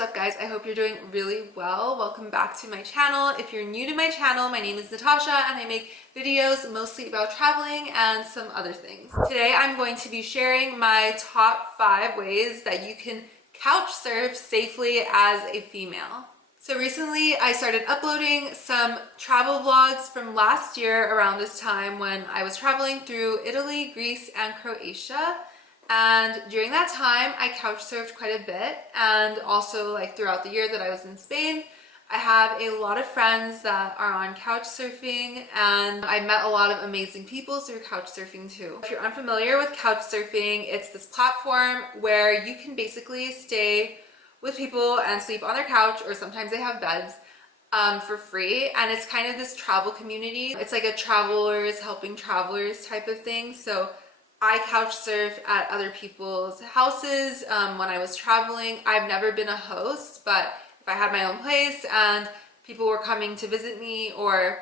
what's up guys? I hope you're doing really well. Welcome back to my channel. If you're new to my channel, my name is Natasha and I make videos mostly about traveling and some other things. Today I'm going to be sharing my top 5 ways that you can couch surf safely as a female. So recently I started uploading some travel vlogs from last year around this time when I was traveling through Italy, Greece, and Croatia. And during that time, I couch surfed quite a bit, and also like throughout the year that I was in Spain, I have a lot of friends that are on couch surfing, and I met a lot of amazing people through couch surfing too. If you're unfamiliar with couch surfing, it's this platform where you can basically stay with people and sleep on their couch, or sometimes they have beds, for free. And it's kind of this travel community. It's like a travelers helping travelers type of thing. So I couch surf at other people's houses when I was traveling. I've never been a host, but if I had my own place and people were coming to visit me or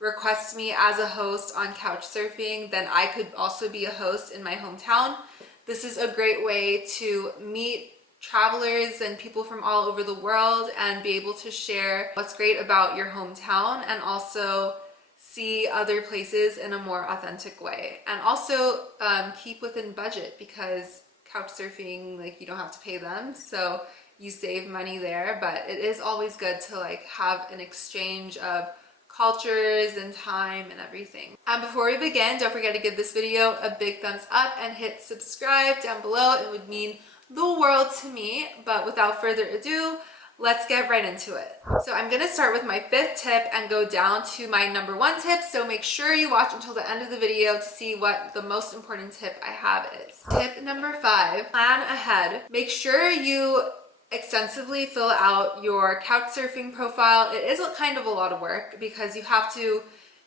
request me as a host on couch surfing, then I could also be a host in my hometown. This is a great way to meet travelers and people from all over the world and be able to share what's great about your hometown and also see other places in a more authentic way, and also keep within budget, because couch surfing, like, you don't have to pay them, so you save money there. But it is always good to like have an exchange of cultures and time and everything. And before we begin, don't forget to give this video a big thumbs up and hit subscribe down below. It would mean the world to me. But without further ado, let's get right into it. So I'm gonna start with my 5th tip and go down to my number 1 tip. So make sure you watch until the end of the video to see what the most important tip I have is. Tip number 5, plan ahead. Make sure you extensively fill out your couch surfing profile. It is kind of a lot of work because you have to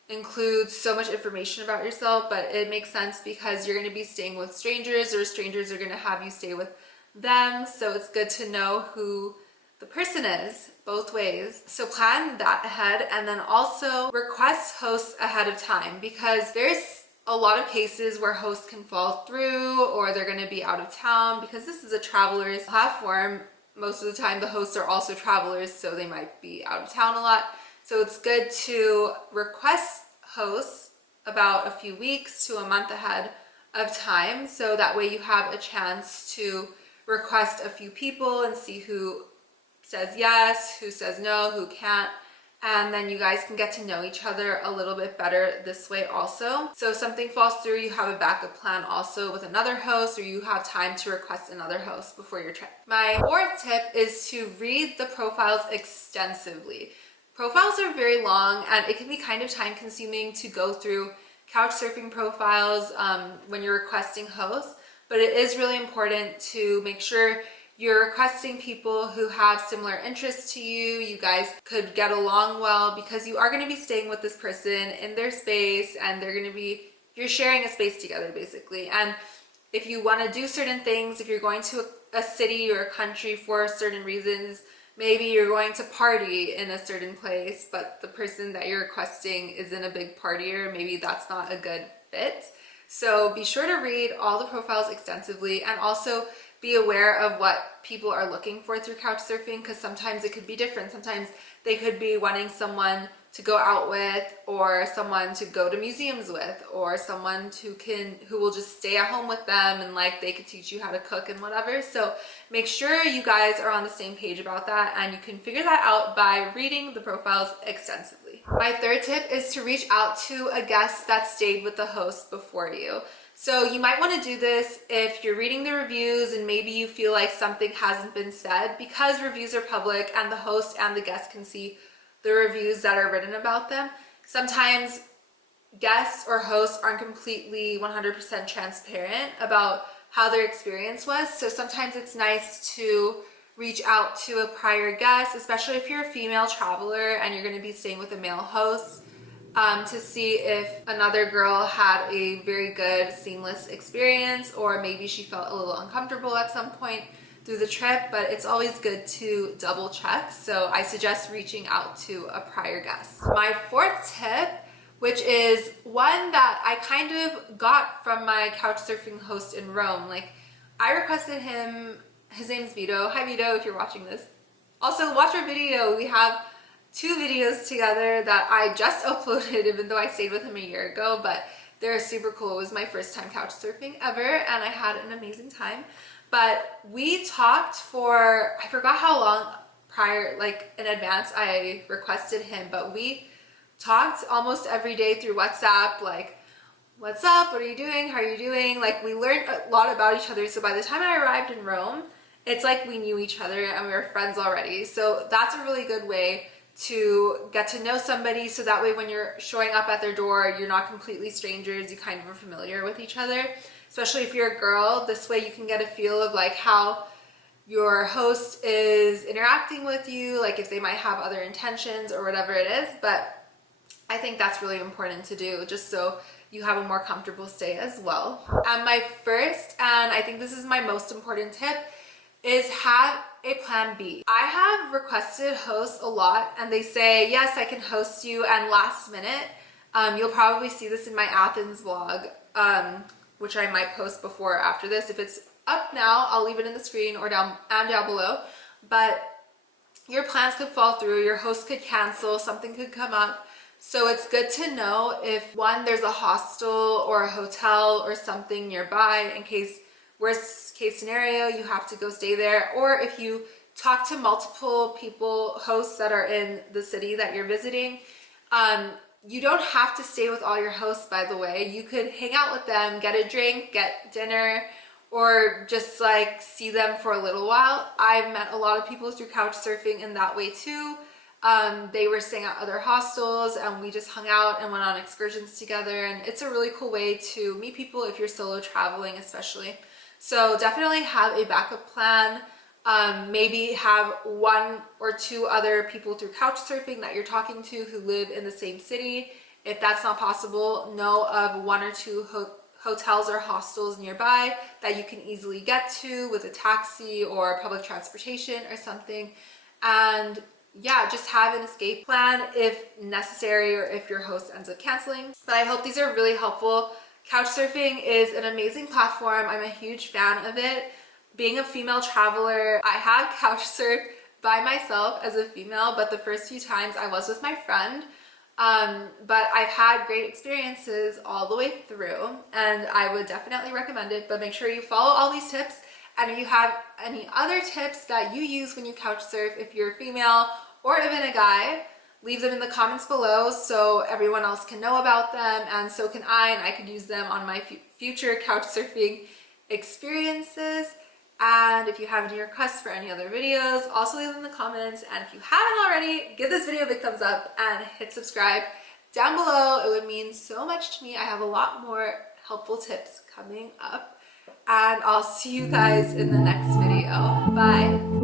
include so much information about yourself, but it makes sense because you're gonna be staying with strangers, or strangers are gonna have you stay with them. So it's good to know who the person is both ways. So plan that ahead, and then also request hosts ahead of time, because there's a lot of cases where hosts can fall through or they're going to be out of town, because this is a traveler's platform. Most of the time the hosts are also travelers, so they might be out of town a lot. So it's good to request hosts about a few weeks to a month ahead of time, so that way you have a chance to request a few people and see who says yes, who says no, who can't, and then you guys can get to know each other a little bit better this way also. So if something falls through, you have a backup plan also with another host, or you have time to request another host before your trip. My 4th tip is to read the profiles extensively. Profiles are very long and it can be kind of time consuming to go through couch surfing profiles when you're requesting hosts, but it is really important to make sure you're requesting people who have similar interests to you. You guys could get along well, because you are going to be staying with this person in their space, and you're sharing a space together basically. And if you want to do certain things, if you're going to a city or a country for certain reasons, maybe you're going to party in a certain place, but the person that you're requesting isn't a big partier, maybe that's not a good fit. So be sure to read all the profiles extensively, and also be aware of what people are looking for through couch surfing, because sometimes it could be different. Sometimes they could be wanting someone to go out with, or someone to go to museums with, or someone who will just stay at home with them, and like they could teach you how to cook and whatever. So make sure you guys are on the same page about that, and you can figure that out by reading the profiles extensively. My 3rd tip is to reach out to a guest that stayed with the host before you. So you might want to do this if you're reading the reviews and maybe you feel like something hasn't been said, because reviews are public and the host and the guest can see the reviews that are written about them. Sometimes guests or hosts aren't completely 100% transparent about how their experience was. So sometimes it's nice to reach out to a prior guest, especially if you're a female traveler and you're going to be staying with a male host, to see if another girl had a very good seamless experience, or maybe she felt a little uncomfortable at some point through the trip. But it's always good to double check, so I suggest reaching out to a prior guest. My 4th tip, which is one that I kind of got from my couch surfing host in Rome. Like, I requested him, his name's Vito. Hi Vito, if you're watching this. Also, watch our video. We have 2 videos together that I just uploaded, even though I stayed with him a year ago, but they're super cool. It was my first time couch surfing ever, and I had an amazing time. But we talked for, I forgot how long prior, like in advance, I requested him, but we talked almost every day through WhatsApp, like, what's up? What are you doing? How are you doing? Like, we learned a lot about each other. So by the time I arrived in Rome, it's like we knew each other and we were friends already. So that's a really good way to get to know somebody. So that way when you're showing up at their door, you're not completely strangers. You kind of are familiar with each other, especially if you're a girl. This way you can get a feel of like how your host is interacting with you, like if they might have other intentions or whatever it is. But I think that's really important to do, just so you have a more comfortable stay as well. And my first, and I think this is my most important tip, is have a plan B. I have requested hosts a lot and they say, yes, I can host you, and last minute, you'll probably see this in my Athens vlog, which I might post before or after this. If it's up now, I'll leave it in the screen or down below. But your plans could fall through, your host could cancel, something could come up. So it's good to know if, one, there's a hostel or a hotel or something nearby in case, worst case scenario, you have to go stay there. Or if you talk to multiple people, hosts that are in the city that you're visiting, you don't have to stay with all your hosts, by the way. You could hang out with them, get a drink, get dinner, or just like see them for a little while. I've met a lot of people through couch surfing in that way too. They were staying at other hostels and we just hung out and went on excursions together, and it's a really cool way to meet people if you're solo traveling especially. So definitely have a backup plan. Maybe have 1 or 2 other people through couch surfing that you're talking to who live in the same city. If that's not possible, know of 1 or 2 hotels or hostels nearby that you can easily get to with a taxi or public transportation or something. And yeah, just have an escape plan if necessary or if your host ends up canceling. But I hope these are really helpful. Couchsurfing is an amazing platform. I'm a huge fan of it. Being a female traveler, I have couch surfed by myself as a female, but the first few times I was with my friend. But I've had great experiences all the way through, and I would definitely recommend it. But make sure you follow all these tips. And if you have any other tips that you use when you couch surf, if you're a female or even a guy, leave them in the comments below so everyone else can know about them, and so can I, and I could use them on my future couch surfing experiences. And if you have any requests for any other videos, also leave them in the comments. And if you haven't already, give this video a big thumbs up and hit subscribe down below. It would mean so much to me. I have a lot more helpful tips coming up, and I'll see you guys in the next video. Bye.